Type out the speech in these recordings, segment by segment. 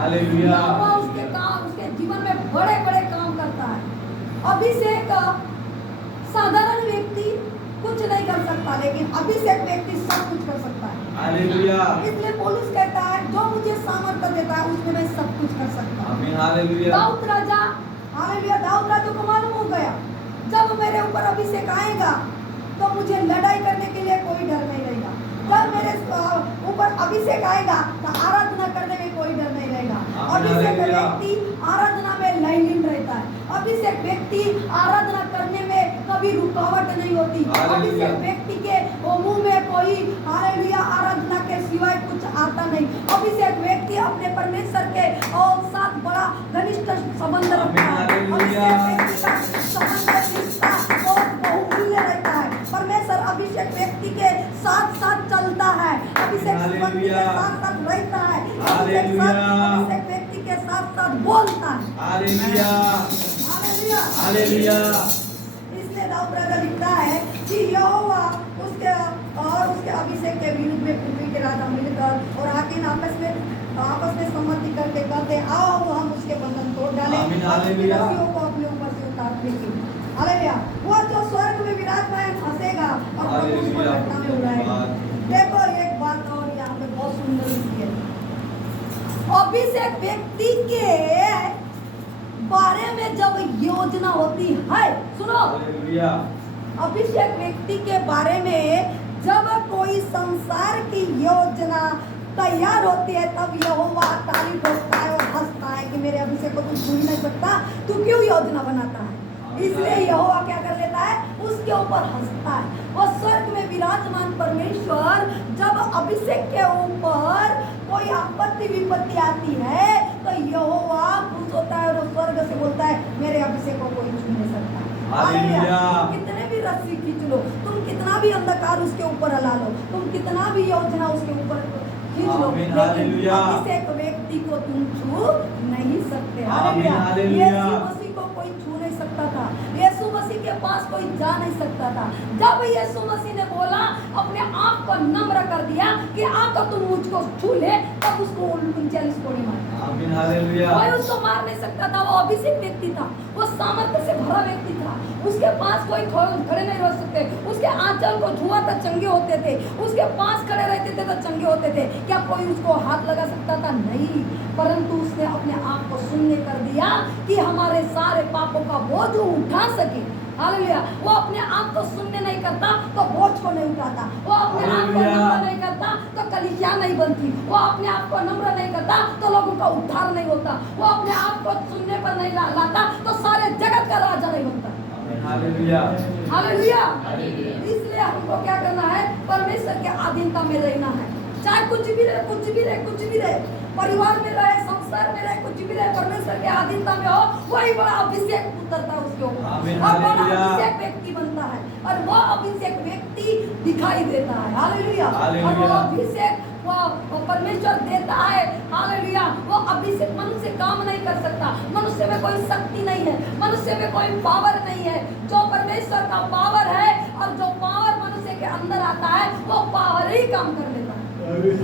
Hallelujah. यहोवा उसके काम, उसके जीवन में बड़े बड़े काम करता है। अभिषेक साधारण व्यक्ति कुछ नहीं कर सकता, लेकिन अभिषेक व्यक्ति सब कुछ कर सकता है। हालेलुया। इसलिए पौलुस कहता है जो मुझे सामर्थ्य देता है उसमें मैं सब कुछ कर सकता हूँ। आमीन। हालेलुया। दाऊद राजा, हालेलुया, दाऊद राजा को मालूम हो गया जब मेरे ऊपर अभिषेक आएगा तो मुझे लड़ाई करने के लिए कोई डर नहीं रहेगा। जब मेरे ऊपर अभिषेक आएगा तो आराधना करने में कोई डर नहीं रहेगा। अभिषेक व्यक्ति आराधना में लयलीन रहता है। अभिषेक व्यक्ति आराधना करने में कभी रुकावट नहीं होती। अभिषेक व्यक्ति के मुंह में कोई हालेलुया आराधना के सिवाय कुछ आता नहीं। अभिषेक व्यक्ति अपने परमेश्वर के और साथ बड़ा घनिष्ठ संबंध रखता है। अभिषेक व्यक्ति का संबंध रिश्ता और बहुमूल्य रहता है। परमेश्वर अभिषेक व्यक्ति के साथ साथ चलता है। अभिषेक व्यक्ति के साथ साथ रहता है। अभिषेक व्यक्ति के साथ साथ बोलता है। हालेलुया। हालेलुया। हालेलुया। इसलिए दाऊद राजा लिखता है कि यहोवा उसके और उसके अभिषेक के विरुद्ध में पृथ्वी के राजा मिलकर और हाकिम आपस में सम्मति करके कहते आओ हम उसके बंधन तोड़ डालें और विनाशियों को अपने ऊपर से उतार देंगे। हालेलुया। वो जो स्वर्ग में विराजमान हंसेगा और प्रभु उसको घटना में उड़ाएगा। देखो एक बात और यहाँ पे बहुत सुंदर लिखी है। अभिषेक व्यक्ति के बारे में जब योजना होती है, सुनो, हालेलुया। अभिषेक व्यक्ति के बारे में जब कोई संसार की योजना तैयार होती है तब यहोवा ताली ठोकता है और हंसता है कि मेरे अभिषेक को तू छू नहीं सकता, तू क्यों योजना बनाता है। इसलिए यहोवा क्या कर लेता है, उसके ऊपर हंसता है। वो स्वर्ग में विराजमान परमेश्वर जब अभिषेक के ऊपर कोई आपत्ति विपत्ति आती है तो यहोवा खुश होता है और स्वर्ग से बोलता है मेरे अभिषेक को कोई छू नहीं सकता। हालेलुया। कितने भी रस्सी खींच लो, तुम कितना भी अंधकार उसके ऊपर हला लो, तुम कितना भी योजना उसके ऊपर खींच लो, लेकिन अभिषेक व्यक्ति को तुम छू नहीं सकते। हालेलुया। यीशु मसीह को कोई छू नहीं सकता था। यीशु मसीह के पास कोई जा नहीं सकता था। जब यीशु मसीह ने बोला, अपने आप को नम्र कर दिया कि आकर तुम मुझको छू ले, तब उसको 39 कोड़े मारे। आमीन। हालेलुया। कोई उसको मार नहीं सकता था। वो अभिषेक व्यक्ति था, वो सामर्थ्य से भरा व्यक्ति था। उसके पास कोई खड़े नहीं रह सकते। उसके आंचल को छुआ तो चंगे होते थे, उसके पास खड़े रहते थे तो चंगे होते थे। क्या कोई उसको हाथ लगा सकता था? नहीं। परंतु उसने अपने आप को शून्य कर दिया कि हमारे सारे पापों का बोझ उठा सके। हालेलुया। वो अपने आप को शून्य नहीं करता तो बोझ को नहीं उठाता। वो अपने आप को नम्र नहीं करता तो कलीसिया नहीं बनती। वो अपने आप को नम्र नहीं करता तो लोगों का उद्धार नहीं होता। वो अपने आप को शून्य पर नहीं लाता तो सारे जगत का राजा नहीं बनता। हालेलुया। हालेलुया। इसलिए हमको क्या करना है, परमेश्वर के अधीनता में रहना है। चाहे कुछ भी रहे, कुछ भी रहे, कुछ भी रहे, परिवार में रहे, संसार में रहे, कुछ भी रहे, परमेश्वर के अधीनता में हो, वही बड़ा अभिषेक उतरता है उसके ऊपर और बड़ा अभिषेक व्यक्ति बनता है और वो अभिषेक व्यक्ति दिखाई देता है। हालेलुया। और वो अभिषेक वो परमेश्वर देता है। हालेलुया। वो अभिषेक मनुष्य काम नहीं कर सकता। मनुष्य में कोई शक्ति नहीं है, मनुष्य में कोई पावर नहीं है। जो परमेश्वर का पावर है और जो पावर मनुष्य के अंदर आता है वो पावर ही काम कर लेता है।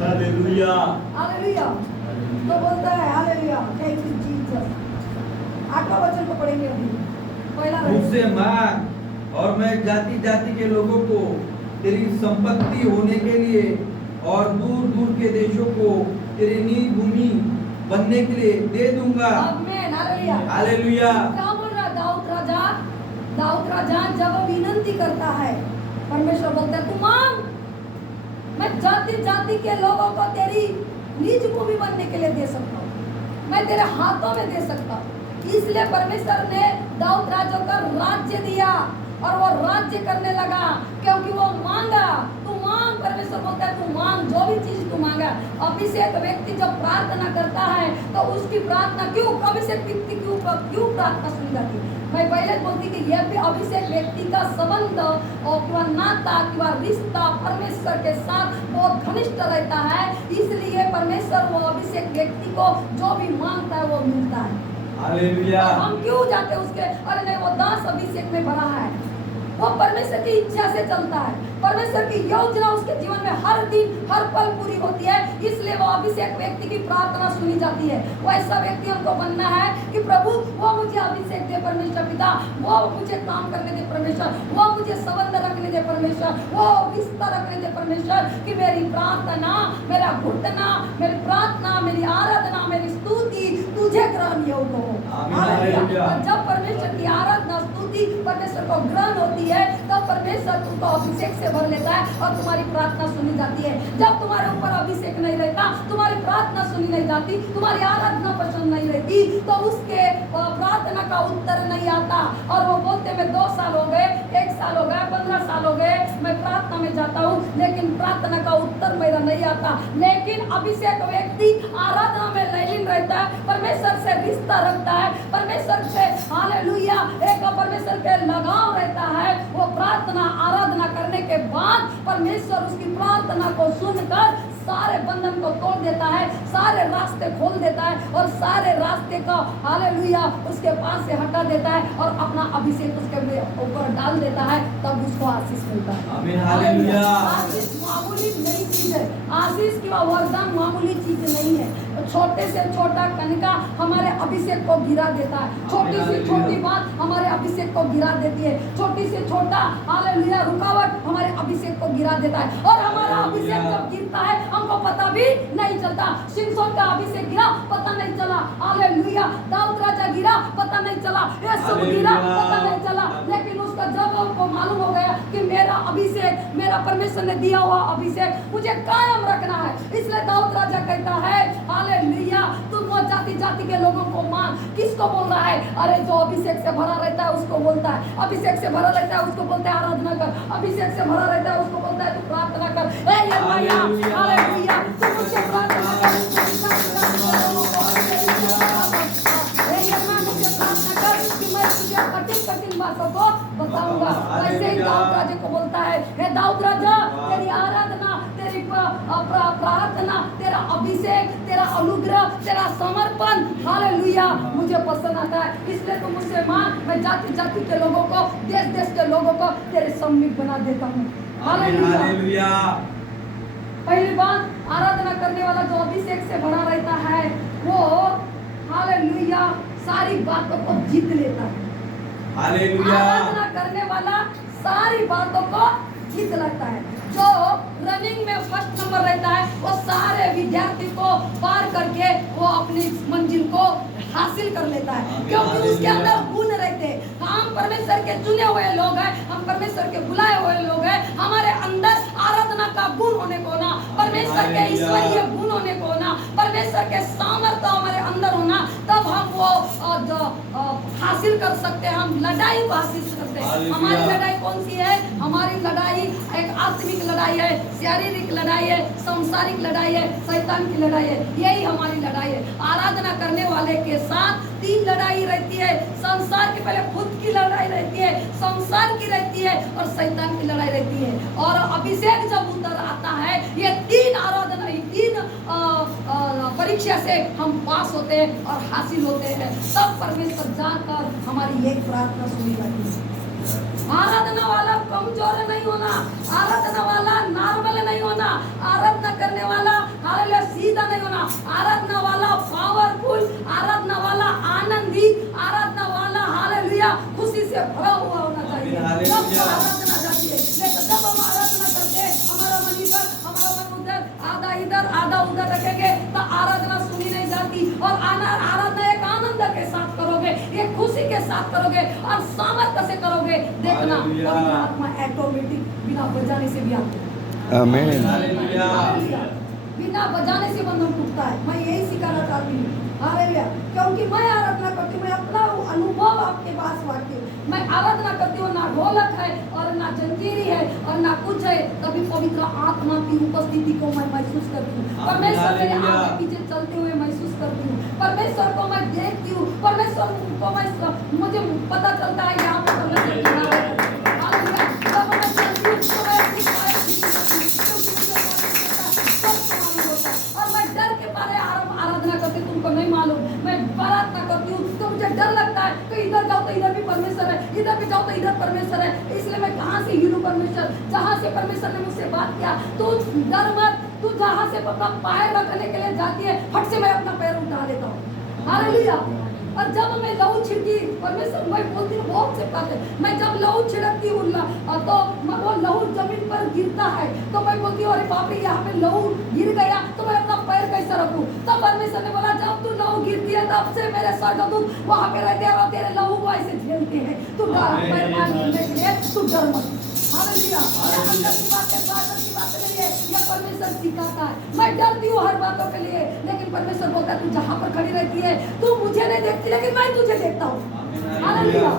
हालेलुया। हालेलुया। तो बोलता है हालेलुया, थैंक यू जीसस। 8वां वचन को पढ़ेंगे अभी। पहला मुझसे मांग और मैं जाति जाति के लोगों को तेरी संपत्ति होने के लिए और दूर दूर के देशों को तेरी नींव भूमि बनने के लिए दे दूंगा। आमीन। हालेलुया। हालेलुया। क्या बोल रहा दाऊद राजा? दाऊद राजा जब विनती करता है, परमेश्वर बोलता है तू मांग, मैं जाति जाति के लोगों को तेरी निज भूमि बनने के लिए दे सकता हूँ, मैं तेरे हाथों में दे सकता हूँ। इसलिए परमेश्वर ने दाऊद राजा को राज्य दिया और वो राज्य करने लगा क्योंकि वो मांगा। तू मांग, परमेश्वर बोलता है तू मांग, जो भी चीज तू मांगा। अभिषेक व्यक्ति जब प्रार्थना करता है तो उसकी प्रार्थना क्यों, अभिषेक व्यक्ति क्यों प्रार्थना सुनी जाती है? मैं पहले बोलती कि यह भी अभिषेक व्यक्ति का संबंध और नाता किंवा रिश्ता परमेश्वर के साथ बहुत घनिष्ठ रहता है। इसलिए परमेश्वर वो अभिषेक व्यक्ति को जो भी मांगता है वो मिलता है। हालेलुया। हम क्यों जाते उसके, अरे नहीं वो दास अभिषेक में भरा है, वो परमेश्वर की इच्छा से चलता है। परमेश्वर की योजना उसके जीवन में हर दिन हर पल पूरी होती है, इसलिए वो अभिषेक व्यक्ति की प्रार्थना सुनी जाती है। वो ऐसा व्यक्ति हमको बनना है कि प्रभु वो मुझे अभिषेक दे परमेश्वर पिता, वो मुझे काम करने दे परमेश्वर, वो मुझे संबंध रखने दे परमेश्वर, वो रिश्ता रखने दे परमेश्वर, कि मेरी प्रार्थना, मेरा घुटना, मेरी प्रार्थना, मेरी आराधना, मेरी स्तुति तुझे ग्रहण योग्य हो। हालेलुया। और जब परमेश्वर की आराधना स्तुति परमेश्वर को ग्रहण होती है, तब परमेश्वर तुमको अभिषेक से भर लेता है और तुम्हारी प्रार्थना सुनी जाती है। जब तुम्हारे ऊपर अभिषेक नहीं रहता, तुम्हारी प्रार्थना सुनी नहीं जाती, तुम्हारी आराधना पसंद नहीं रहती, तो उसके प्रार्थना का उत्तर नहीं आता। और वो बोलते मैं 2 साल हो गए, 1 साल हो गया, 15 साल हो गए, मैं प्रार्थना में जाता हूँ, लेकिन प्रार्थना का उत्तर मेरा नहीं आता। लेकिन अभिषेक व्यक्ति आराधना में लीन रहता है, परमेश्वर से रिश्ता रखता है, परमेश्वर से हालेलुया एक परमेश्वर के लगाव रहता है। वो प्रार्थना आराधना करने के बाद परमेश्वर उसकी प्रार्थना को सुनकर सारे बंधन को तोड़ देता है, सारे रास्ते खोल देता है और सारे रास्ते को हालेलुया उसके पास से हटा देता है और अपना अभिषेक उसके ऊपर डाल देता है, तब उसको आशीष मिलता है। आमीन, हालेलुया। आशीष मामूली नई चीज है, आशीष की वरदान मामूली चीज नहीं है। छोटे से छोटा कनिका हमारे अभिषेक को गिरा देता है, छोटी से छोटी बात हमारे अभिषेक को गिरा देती है, छोटी से छोटा हालेलुया रुकावट हमारे अभिषेक को गिरा देता है। और हमारा अभिषेक जब गिरता है हमको पता भी नहीं चलता। शिमशोन का अभिषेक गिरा, पता नहीं चला, हालेलुया। दाऊद राजा गिरा, पता नहीं चला, ये सब गिरा, पता नहीं चला। लेकिन उसका जब हमको मालूम हो गया कि मेरा अभिषेक, मेरा परमेश्वर ने दिया हुआ अभिषेक मुझे कायम रखना है, इसलिए दाऊद राजा कहता है हालेलुया, तुम जाति जाति के लोगों को मान। किसको बोल रहा है? अरे जो अभिषेक से भरा रहता है उसको बोलता है, अभिषेक से भरा रहता है उसको बोलता है आराधना कर, अभिषेक से भरा रहता है उसको बोलता है तू प्रार्थना कर। ए यिर्मयाह हालेलुया, तू मुझसे प्रार्थना कर, ए यिर्मयाह मुझसे प्रार्थना कर कि मैं तुझे कठिन कठिन बातों को बताऊंगा। वैसे ही दाऊद राजा को बोलता है, हे दाऊद राजा, तेरी आराधना, तेरी प्रार्थना, तेरा अभिषेक, तेरा अनुग्रह, तेरा समर्पण हालेलुया मुझे पसंद आता है, इसलिए तुम मुझसे मांग, मैं जाति जाति के लोगों को, देश देश के लोगों को तेरे सम्मुख बना देता हूँ। हालेलुया। पहली बात, आराधना करने वाला जो अभिषेक से भरा रहता है वो हालेलुया सारी बातों को जीत लेता है। हालेलुया। आराधना करने वाला सारी बातों को जीत लेता है। जो रनिंग में फर्स्ट नंबर रहता है वो सारे विद्यार्थी को पार करके वो अपनी मंजिल को हासिल कर लेता है, क्योंकि उसके अंदर गुण रहते हैं। हम परमेश्वर के चुने हुए लोग हैं, हम परमेश्वर के बुलाए हुए लोग हैं। हमारे अंदर आराधना का गुण होने को ना, परमेश्वर के ईश्वरीय गुण होने को ना, परमेश्वर के सामर्थ्य हमारे अंदर होना, तब हम वो हासिल कर सकते हैं, हम लड़ाई को हासिल करते हैं। हमारी लड़ाई कौन सी है? हमारी लड़ाई एक आत्मिक लड़ाई है, शारीरिक लड़ाई है, सांसारिक लड़ाई है, शैतान की लड़ाई है। यही हमारी लड़ाई है। आराधना करने वाले के साथ 3 लड़ाई रहती है। संसार की पहले खुद की लड़ाई रहती है, संसार की रहती है और शैतान की लड़ाई रहती है। और अभिषेक जब उतर आता है, ये 3 आराधना, 3 परीक्षा से हम पास होते हैं और हासिल होते हैं, तब परमेश्वर जाकर हमारी एक प्रार्थना सुनी जाती है। आराधना वाला कमजोर नहीं होना, आराधना वाला नॉर्मल नहीं होना, आराधना करने वाला हालेलुया सीधा नहीं होना, आराधना वाला पावरफुल, आराधना वाला आनंदित, आराधना वाला हालेलुया खुशी से भरा हुआ होना चाहिए। जब आराधना जाती है, लेकिन जब हम आराधना करते हैं, हमारा मन इधर, हमारा मन उधर, आधा इधर आधा उधर रखेंगे तो आराधना सुनी नहीं जाती। और आराधना एक आनंद के साथ करोगे, एक खुशी के साथ करोगे और सामर्थ्य से करोगे, देखना पवित्र आत्मा ऑटोमेटिक बिना बजाने से भी आती है। आमीन। बिना बजाने से बंधन टूटता है। मैं यही सिखाना चाहती हूँ हालेलुया, क्योंकि मैं आराधना करती हूँ, मैं अपना अनुभव आपके पास बांटती हूँ। मैं आराधना करती हूँ, ना ढोलक है और ना जंजीरी है और ना कुछ है, तभी पवित्र आत्मा की उपस्थिति को मैं महसूस करती हूँ। परमेश्वर मेरे आगे पीछे चलते हुए महसूस करती हूँ, परमेश्वर को मैं देखती हूँ, परमेश्वर को मैं, मुझे पता चलता है यहाँ पे परमेश्वर और मैं डर के मारे आराधना करती हूँ। तुमको नहीं मालूम, मैं प्रार्थना करती हूँ तो मुझे डर लगता है, तो इधर जाओ तो इधर भी परमेश्वर है, इधर भी जाओ तो इधर परमेश्वर है, इसलिए मैं कहाँ से हिलूं परमेश्वर। जहाँ से परमेश्वर ने मुझसे बात किया, तू डर मत, तू जहाँ से अपना पैर रखने के लिए जाती है, फट से मैं अपना पैर उठा लेता हूँ। हालेलुया। और जब मैं लहू छिड़की, परमेश्वर मैं बोलती हूँ बहुत से बात है, मैं जब लहू छिड़कती हूँ तो वो लहू जमीन पर गिरता है, तो मैं बोलती हूँ अरे बाप रे यहाँ पे लहू गिर गया, तो मैं अपना पैर कैसे रखूँ। तब परमेश्वर ने बोला जब तू लहू गिरती है तब से मेरे स्वर्गदूत वहाँ पे रहते हैं और तेरे लहू को ऐसे झेलते हैं, तू पैर गिरने के लिए तू डर मत। हालेलुया। ये अंदर की बात है, बाहर की बात नहीं है, ये परमेश्वर सिखाता है। मैं डरती हूँ हर बातों के लिए, लेकिन परमेश्वर बोलता है तू जहाँ पर खड़ी रहती है, तू मुझे नहीं देखती लेकिन मैं तुझे देखता हूँ। हालेलुया।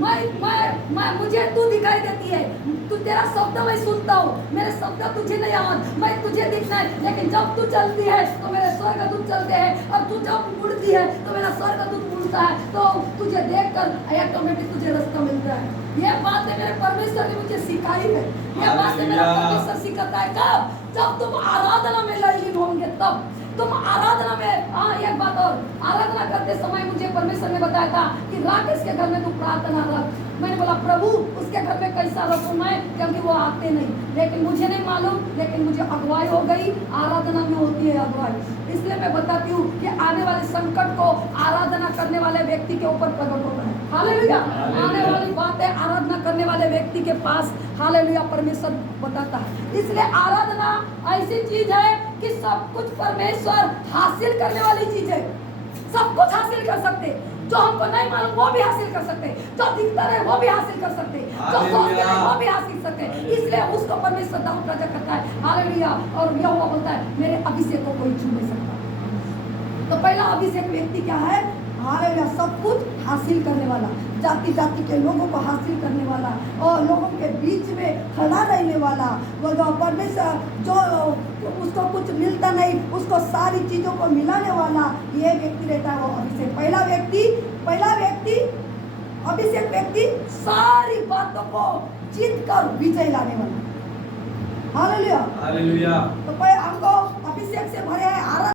मैं मुझे तू दिखाई देती है, तू तेरा शब्द मैं सुनता हूँ, मेरे शब्द तुझे नहीं आवाज, मैं तुझे दिखना है, लेकिन जब तू चलती है तो मेरे स्वर्गदूत चलते हैं, और तू जब मुड़ती है तो मेरा स्वर्गदूत मुड़ता है, तो तुझे देखकर ऑटोमेटिक तुझे रास्ता मिलता है। ये बात है मेरे परमेश्वर ने मुझे सिखाई है, ये बात है मेरा परमेश्वर सिखाता है। कब? जब तुम आराधना में लीन होंगे, तब तुम आराधना में। हाँ, एक बात और, आराधना करते समय मुझे परमेश्वर ने बताया था कि राकेश के घर में तू प्रार्थना रख। मैंने बोला प्रभु उसके घर में कैसा रखूं मैं, क्योंकि वो आते नहीं, लेकिन मुझे नहीं मालूम, लेकिन मुझे अगुवाई हो गई, आराधना में होती है अगुवाई। इसलिए मैं बताती हूँ कि आने वाले संकट को आराधना करने वाले व्यक्ति के ऊपर प्रकट होता है। हालेलुया। आने वाली बातें आराधना करने वाले व्यक्ति के पास, हालेलुया, परमेश्वर बताता है। इसलिए आराधना ऐसी चीज है कि सब कुछ परमेश्वर हासिल करने वाली चीज है। सब कुछ हासिल कर सकते, जो हमको नहीं मालूम वो भी हासिल कर सकते, जो दिखता है वो भी हासिल कर सकते, जो सोचते हैं वो भी हासिल कर सकते। इसलिए उसको परमेश्वर दाऊद राजा करता है। हालेलुया। और यहोवा बोलता है मेरे अभिषेक को कोई छू नहीं सकता। तो पहला अभिषेक व्यक्ति क्या है? हालेलुया, सब कुछ हासिल करने वाला, जाति जाति के लोगों को हासिल करने वाला, और लोगों के बीच में खड़ा रहने वाला, वो जो परमेश्वर जो उसको कुछ मिलता नहीं उसको सारी चीजों को मिलाने वाला, ये व्यक्ति रहता है वो अभिषेक। पहला व्यक्ति अभिषेक व्यक्ति सारी बातों को जीत कर विजय लाने वाला। हालेलुया। हालेलुया। तो हमको अभिषेक से भरे हैं।